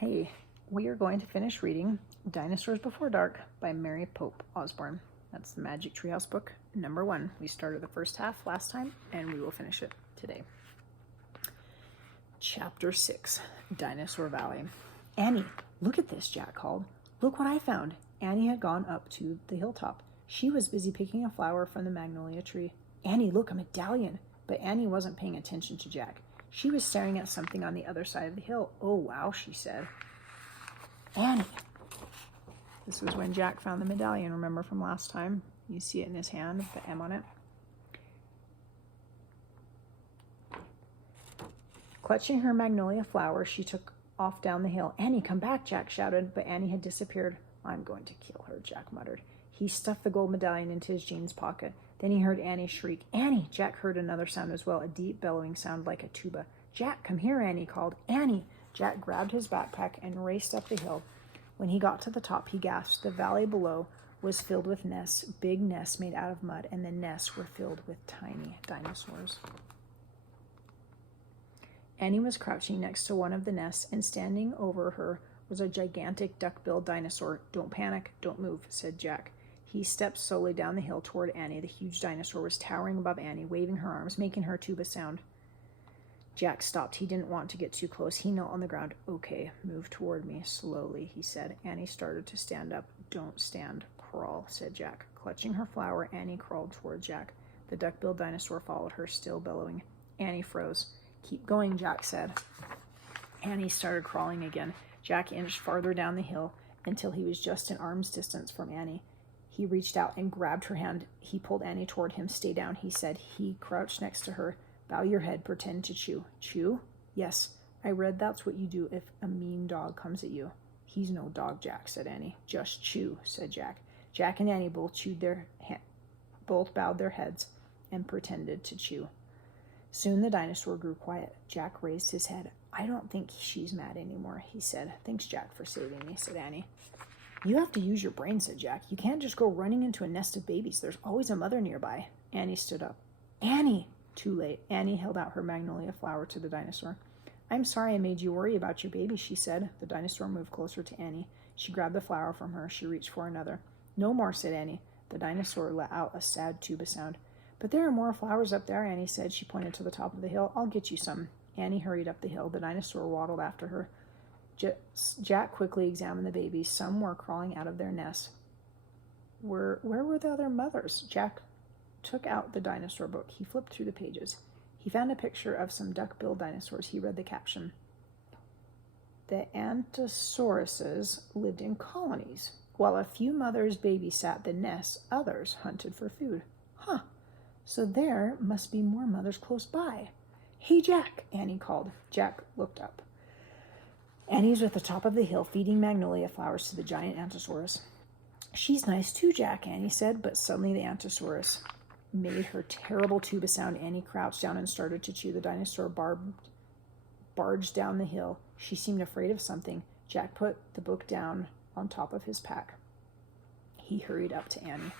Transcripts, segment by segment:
Hey, we are going to finish reading Dinosaurs Before Dark by Mary Pope Osborne. That's the Magic Treehouse book, number 1. We started the first half last time, and we will finish it today. Chapter 6, Dinosaur Valley. Annie, look at this, Jack called. Look what I found. Annie had gone up to the hilltop. She was busy picking a flower from the magnolia tree. Annie, look, a medallion. But Annie wasn't paying attention to Jack. She was staring at something on the other side of the hill. Oh, wow, she said. Annie. This was when Jack found the medallion, remember from last time? You see it in his hand with the M on it. Clutching her magnolia flower, she took off down the hill. Annie, come back, Jack shouted, but Annie had disappeared. I'm going to kill her, Jack muttered. He stuffed the gold medallion into his jeans pocket. Then he heard Annie shriek. Annie! Jack heard another sound as well, a deep bellowing sound like a tuba. Jack, come here, Annie called. Annie! Jack grabbed his backpack and raced up the hill. When he got to the top, he gasped. The valley below was filled with nests, big nests made out of mud, and the nests were filled with tiny dinosaurs. Annie was crouching next to one of the nests, and standing over her was a gigantic duck-billed dinosaur. Don't panic, don't move, said Jack. He stepped slowly down the hill toward Annie. The huge dinosaur was towering above Annie, waving her arms, making her tuba sound. Jack stopped. He didn't want to get too close. He knelt on the ground. Okay, move toward me, slowly, he said. Annie started to stand up. Don't stand, crawl, said Jack. Clutching her flower, Annie crawled toward Jack. The duck-billed dinosaur followed her, still bellowing. Annie froze. Keep going, Jack said. Annie started crawling again. Jack inched farther down the hill until he was just an arm's distance from Annie. He reached out and grabbed her hand. He pulled Annie toward him. Stay down, he said. He crouched next to her. Bow your head, pretend to chew. Chew? Yes. I read that's what you do if a mean dog comes at you. He's no dog, Jack, said Annie. Just chew, said Jack. Jack and Annie both bowed their heads and pretended to chew. Soon the dinosaur grew quiet. Jack raised his head. I don't think she's mad anymore, he said. Thanks, Jack, for saving me, said Annie. You have to use your brain, said Jack. You can't just go running into a nest of babies. There's always a mother nearby. Annie stood up. Annie! Too late. Annie held out her magnolia flower to the dinosaur. I'm sorry I made you worry about your baby, she said. The dinosaur moved closer to Annie. She grabbed the flower from her. She reached for another. No more, said Annie. The dinosaur let out a sad tuba sound. But there are more flowers up there, Annie said. She pointed to the top of the hill. I'll get you some. Annie hurried up the hill. The dinosaur waddled after her. Jack quickly examined the babies. Some were crawling out of their nests. Where were the other mothers? Jack took out the dinosaur book. He flipped through the pages. He found a picture of some duck-billed dinosaurs. He read the caption. The Antosauruses lived in colonies. While a few mothers babysat the nests, others hunted for food. Huh. So there must be more mothers close by. Hey, Jack, Annie called. Jack looked up. Annie's at the top of the hill feeding magnolia flowers to the giant Antosaurus. She's nice too, Jack, Annie said, but suddenly the Antosaurus made her terrible tuba sound. Annie crouched down and started to chew. The dinosaur barged down the hill. She seemed afraid of something. Jack put the book down on top of his pack. He hurried up to Annie.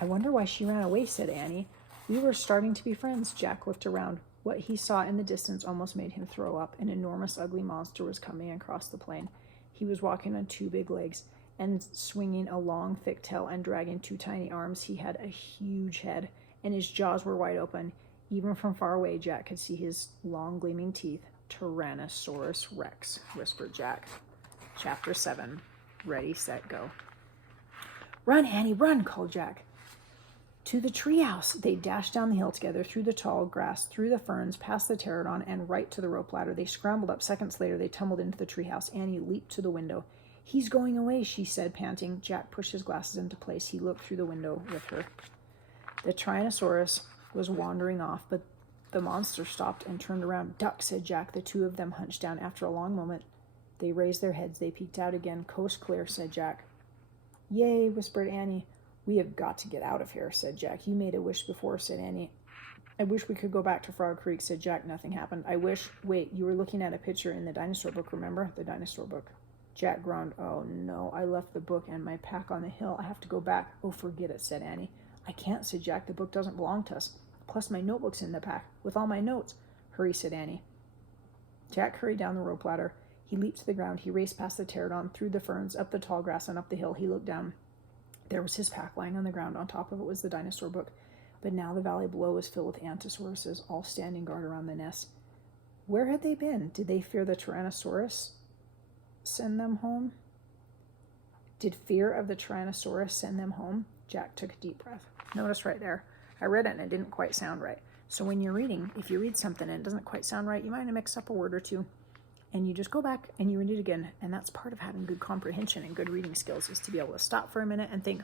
I wonder why she ran away, said Annie. We were starting to be friends. Jack looked around. What he saw in the distance almost made him throw up. An enormous, ugly monster was coming across the plain. He was walking on 2 big legs and swinging a long, thick tail and dragging 2 tiny arms. He had a huge head, and his jaws were wide open. Even from far away, Jack could see his long, gleaming teeth. Tyrannosaurus Rex, whispered Jack. Chapter 7. Ready, set, go. Run, Annie, run, called Jack. To the treehouse. They dashed down the hill together, through the tall grass, through the ferns, past the pterodon, and right to the rope ladder. They scrambled up. Seconds later, they tumbled into the treehouse. Annie leaped to the window. He's going away, she said, panting. Jack pushed his glasses into place. He looked through the window with her. The Tyrannosaurus was wandering off, but the monster stopped and turned around. Duck, said Jack. The 2 of them hunched down. After a long moment, they raised their heads. They peeked out again. Coast clear, said Jack. Yay, whispered Annie. We have got to get out of here, said Jack. You made a wish before, said Annie. I wish we could go back to Frog Creek, said Jack. Nothing happened. Wait, you were looking at a picture in the dinosaur book, remember? The dinosaur book. Jack groaned. Oh, no, I left the book and my pack on the hill. I have to go back. Oh, forget it, said Annie. I can't, said Jack. The book doesn't belong to us. Plus my notebook's in the pack, with all my notes. Hurry, said Annie. Jack hurried down the rope ladder. He leaped to the ground. He raced past the pterodon, through the ferns, up the tall grass, and up the hill. He looked down. There was his pack lying on the ground. On top of it was the dinosaur book. But now the valley below was filled with Antosauruses, all standing guard around the nest. Where had they been? Did they fear the Tyrannosaurus send them home? Did fear of the Tyrannosaurus send them home? Jack took a deep breath. Notice right there, I read it and it didn't quite sound right. So when you're reading, if you read something and it doesn't quite sound right, you might want to mix up a word or two. And you just go back and you read it again. And that's part of having good comprehension and good reading skills, is to be able to stop for a minute and think,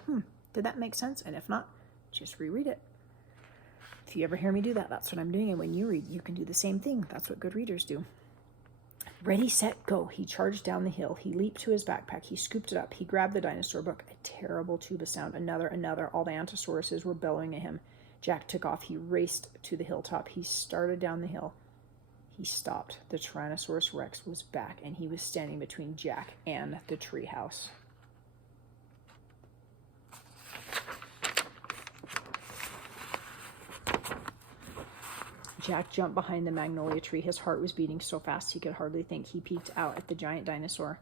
did that make sense? And if not, just reread it. If you ever hear me do that, that's what I'm doing. And when you read, you can do the same thing. That's what good readers do. Ready, set, go. He charged down the hill. He leaped to his backpack. He scooped it up. He grabbed the dinosaur book. A terrible tuba sound. Another. All the Antosauruses were bellowing at him. Jack took off. He raced to the hilltop. He started down the hill. He stopped. The Tyrannosaurus Rex was back, and he was standing between Jack and the treehouse. Jack jumped behind the magnolia tree. His heart was beating so fast he could hardly think. He peeked out at the giant dinosaur.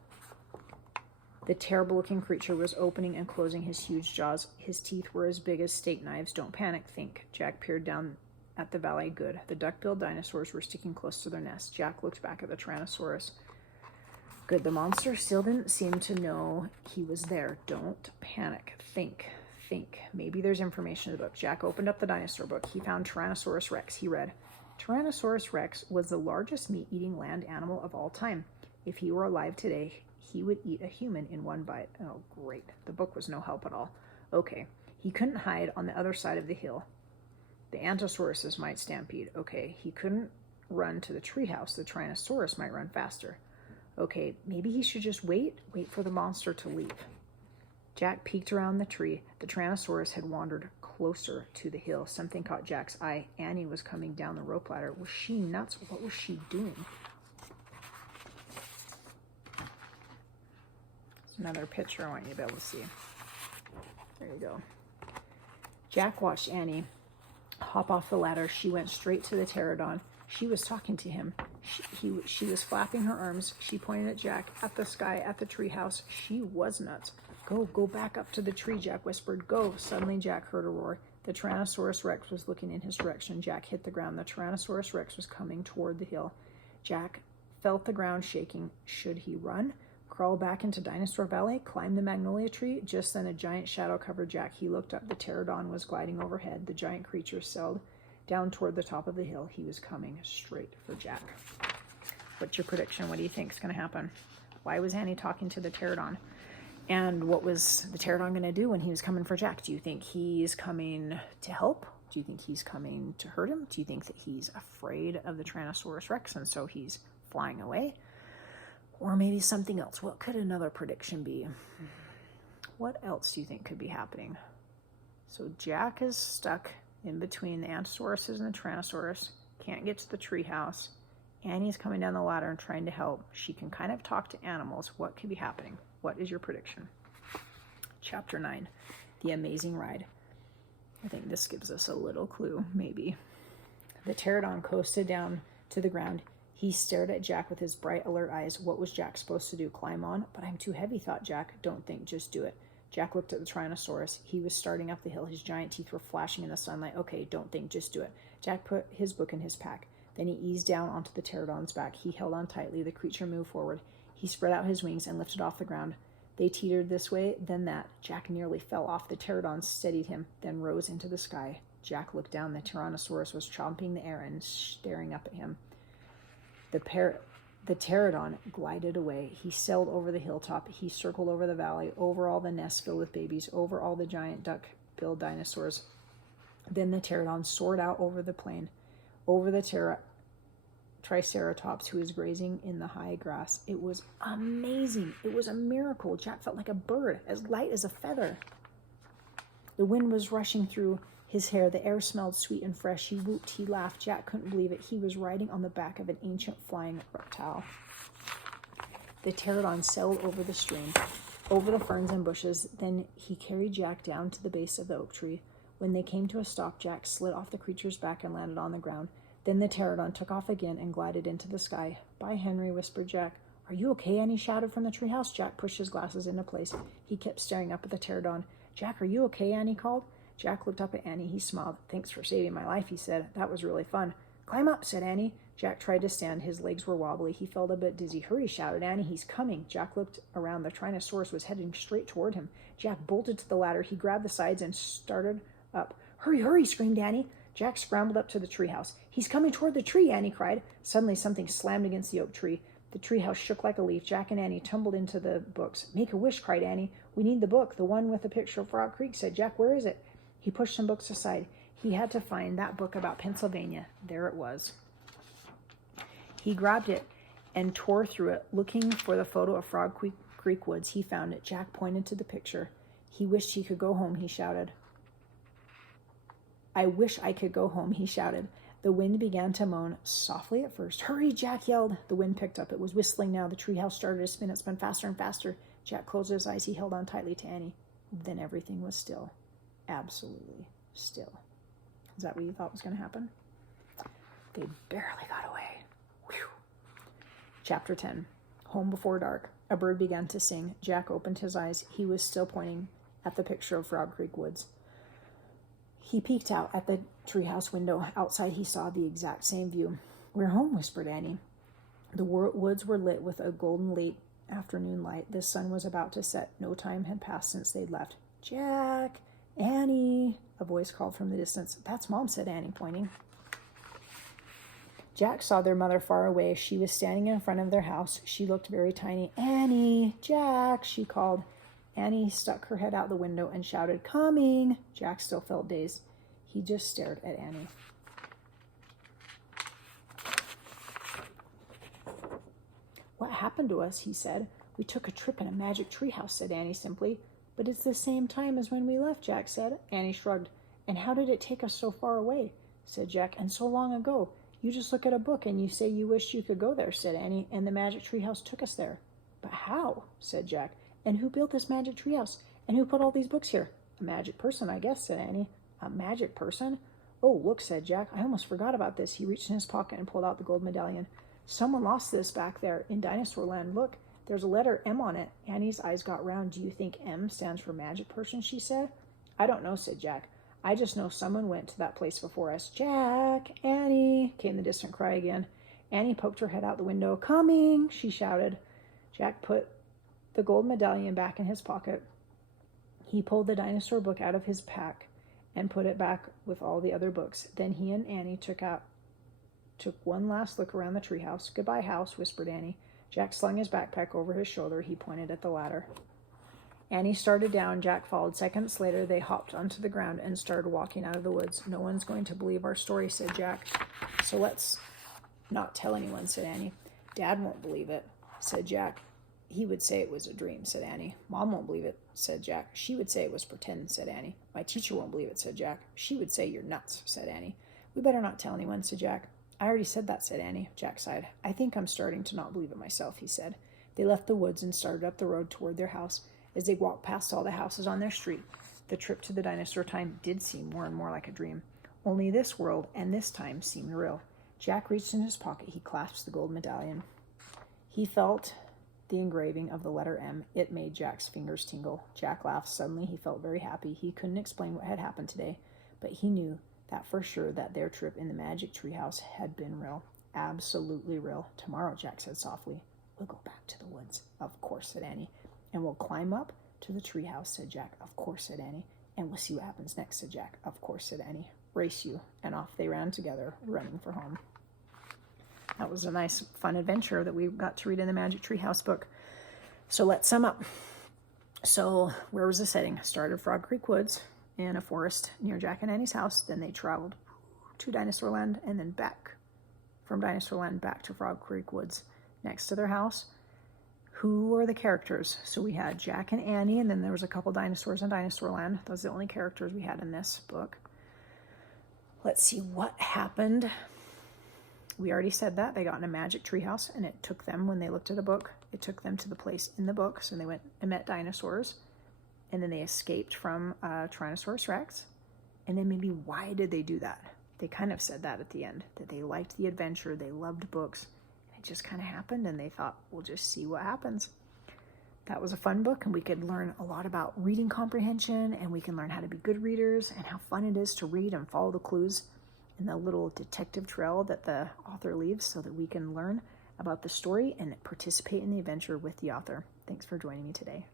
The terrible-looking creature was opening and closing his huge jaws. His teeth were as big as steak knives. Don't panic, think. Jack peered down at the valley. Good. The duck-billed dinosaurs were sticking close to their nest. Jack looked back at the Tyrannosaurus. Good. The monster still didn't seem to know he was there. Don't panic. Think. Maybe there's information in the book. Jack opened up the dinosaur book. He found Tyrannosaurus Rex. He read, Tyrannosaurus Rex was the largest meat-eating land animal of all time. If he were alive today, he would eat a human in one bite. Oh, great. The book was no help at all. Okay. He couldn't hide on the other side of the hill. The Antosauruses might stampede. Okay. He couldn't run to the treehouse. The Tyrannosaurus might run faster. Okay. Maybe he should just wait for the monster to leave. Jack peeked around the tree. The Tyrannosaurus had wandered closer to the hill. Something caught Jack's eye. Annie was coming down the rope ladder. Was she nuts? What was she doing? Another picture I want you to be able to see. There you go. Jack watched Annie hop off the ladder. She went straight to the pterodon. She was talking to him. She was flapping her arms. She pointed at Jack, at the sky, at the treehouse. She was nuts. Go back up to the tree, Jack whispered. Go. Suddenly Jack heard a roar. The Tyrannosaurus Rex was looking in his direction. Jack hit the ground. The Tyrannosaurus Rex was coming toward the hill. Jack felt the ground shaking. Should he run? Crawl back into Dinosaur Valley? Climb the magnolia tree? Just then a giant shadow covered Jack. He looked up. The pterodon was gliding overhead. The giant creature sailed down toward the top of the hill. He was coming straight for Jack. What's your prediction? What do you think is going to happen? Why was Annie talking to the pterodon? And what was the pterodon going to do when he was coming for Jack? Do you think he's coming to help? Do you think he's coming to hurt him? Do you think that he's afraid of the Tyrannosaurus Rex and so he's flying away? Or maybe something else. What could another prediction be? What else do you think could be happening? So Jack is stuck in between the Antosauruses and the Tyrannosaurus. Can't get to the treehouse. Annie's coming down the ladder and trying to help. She can kind of talk to animals. What could be happening? What is your prediction? Chapter 9, The Amazing Ride. I think this gives us a little clue, maybe. The pterodon coasted down to the ground. He stared at Jack with his bright, alert eyes. What was Jack supposed to do? Climb on? But I'm too heavy, thought Jack. Don't think, just do it. Jack looked at the Tyrannosaurus. He was starting up the hill. His giant teeth were flashing in the sunlight. Okay, don't think, just do it. Jack put his book in his pack. Then he eased down onto the pterodon's back. He held on tightly. The creature moved forward. He spread out his wings and lifted off the ground. They teetered this way, then that. Jack nearly fell off. The pterodon steadied him, then rose into the sky. Jack looked down. The Tyrannosaurus was chomping the air and staring up at him. The pterodon glided away. He sailed over the hilltop. He circled over the valley, over all the nests filled with babies, over all the giant duck-billed dinosaurs. Then the pterodon soared out over the plain, over the Triceratops who was grazing in the high grass. It was amazing. It was a miracle. Jack felt like a bird, as light as a feather. The wind was rushing through his hair. The air smelled sweet and fresh. He whooped. He laughed. Jack couldn't believe it. He was riding on the back of an ancient flying reptile. The pterodon sailed over the stream, over the ferns and bushes. Then he carried Jack down to the base of the oak tree. When they came to a stop, Jack slid off the creature's back and landed on the ground. Then the pterodon took off again and glided into the sky. "Bye, Henry," whispered Jack. "Are you okay?" Annie shouted from the treehouse. Jack pushed his glasses into place. He kept staring up at the pterodon. "Jack, are you okay?" Annie called. Jack looked up at Annie. He smiled. "Thanks for saving my life," he said. "That was really fun." "Climb up," said Annie. Jack tried to stand. His legs were wobbly. He felt a bit dizzy. "Hurry," shouted Annie. "He's coming." Jack looked around. The Tyrannosaurus was heading straight toward him. Jack bolted to the ladder. He grabbed the sides and started up. "Hurry, hurry," screamed Annie. Jack scrambled up to the treehouse. "He's coming toward the tree," Annie cried. Suddenly something slammed against the oak tree. The treehouse shook like a leaf. Jack and Annie tumbled into the books. "Make a wish," cried Annie. "We need the book, the one with the picture of Frog Creek," said Jack. "Where is it?" He pushed some books aside. He had to find that book about Pennsylvania. There it was. He grabbed it and tore through it, looking for the photo of Frog Creek woods. He found it. Jack pointed to the picture. He wished he could go home, he shouted. "I wish I could go home," he shouted. The wind began to moan, softly at first. "Hurry," Jack yelled. The wind picked up. It was whistling now. The treehouse started to spin. It spun faster and faster. Jack closed his eyes. He held on tightly to Annie. Then everything was still. Absolutely still. Is that what you thought was going to happen? They barely got away. Whew. Chapter 10. Home Before Dark. A bird began to sing. Jack opened his eyes. He was still pointing at the picture of Frog Creek woods. He peeked out at the treehouse window. Outside, he saw the exact same view. "We're home," whispered Annie. The woods were lit with a golden late afternoon light. The sun was about to set. No time had passed since they'd left. "Jack! Annie!" a voice called from the distance. "That's Mom," said Annie, pointing. Jack saw their mother far away. She was standing in front of their house. She looked very tiny. "Annie! Jack!" she called. Annie stuck her head out the window and shouted, "Coming!" Jack still felt dazed. He just stared at Annie. "What happened to us?" he said. "We took a trip in a magic treehouse," said Annie simply. "But it's the same time as when we left," Jack said. Annie shrugged. "And how did it take us so far away?" said Jack. "And so long ago. You just look at a book and you say you wish you could go there," said Annie, "and the magic treehouse took us there." "But how?" said Jack. "And who built this magic treehouse? And who put all these books here?" "A magic person, I guess," said Annie. "A magic person? Oh, look," said Jack. "I almost forgot about this." He reached in his pocket and pulled out the gold medallion. "Someone lost this back there in Dinosaur Land. Look, there's a letter M on it." Annie's eyes got round. "Do you think M stands for magic person?" she said. "I don't know," said Jack. "I just know someone went to that place before us." "Jack! Annie!" came the distant cry again. Annie poked her head out the window. "Coming!" she shouted. Jack put the gold medallion back in his pocket. He pulled the dinosaur book out of his pack and put it back with all the other books. Then he and Annie took one last look around the treehouse. "Goodbye, house," whispered Annie. Jack slung his backpack over his shoulder. He pointed at the ladder. Annie started down. Jack followed. Seconds later, they hopped onto the ground and started walking out of the woods. "No one's going to believe our story," said Jack. "So let's not tell anyone," said Annie. "Dad won't believe it," said Jack. "He would say it was a dream," said Annie. "Mom won't believe it," said Jack. "She would say it was pretend," said Annie. "My teacher won't believe it," said Jack. "She would say you're nuts," said Annie. "We better not tell anyone," said Jack. "I already said that," said Annie. Jack sighed. "I think I'm starting to not believe it myself," he said. They left the woods and started up the road toward their house. As they walked past all the houses on their street, the trip to the dinosaur time did seem more and more like a dream. Only this world and this time seemed real. Jack reached in his pocket. He clasped the gold medallion. He felt the engraving of the letter M. It made Jack's fingers tingle. Jack laughed. Suddenly he felt very happy. He couldn't explain what had happened today, but he knew that for sure that their trip in the magic treehouse had been real. Absolutely real. "Tomorrow," Jack said softly, "we'll go back to the woods." "Of course," said Annie. "And we'll climb up to the treehouse," said Jack. "Of course," said Annie. "And we'll see what happens next," said Jack. "Of course," said Annie. "Race you." And off they ran together, running for home. That was a nice, fun adventure that we got to read in the Magic Treehouse book. So let's sum up. So where was the setting? Started Frog Creek Woods in a forest near Jack and Annie's house. Then they traveled to Dinosaur Land and then back from Dinosaur Land back to Frog Creek Woods next to their house. Who were the characters? So we had Jack and Annie, and then there was a couple dinosaurs in Dinosaur Land. Those are the only characters we had in this book. Let's see what happened. We already said that. They got in a magic treehouse, and it took them, when they looked at a book, it took them to the place in the book. So they went and met dinosaurs, and then they escaped from Tyrannosaurus Rex. And then maybe why did they do that? They kind of said that at the end, that they liked the adventure, they loved books. It just kind of happened, and they thought, we'll just see what happens. That was a fun book, and we could learn a lot about reading comprehension, and we can learn how to be good readers and how fun it is to read and follow the clues in the little detective trail that the author leaves so that we can learn about the story and participate in the adventure with the author. Thanks for joining me today.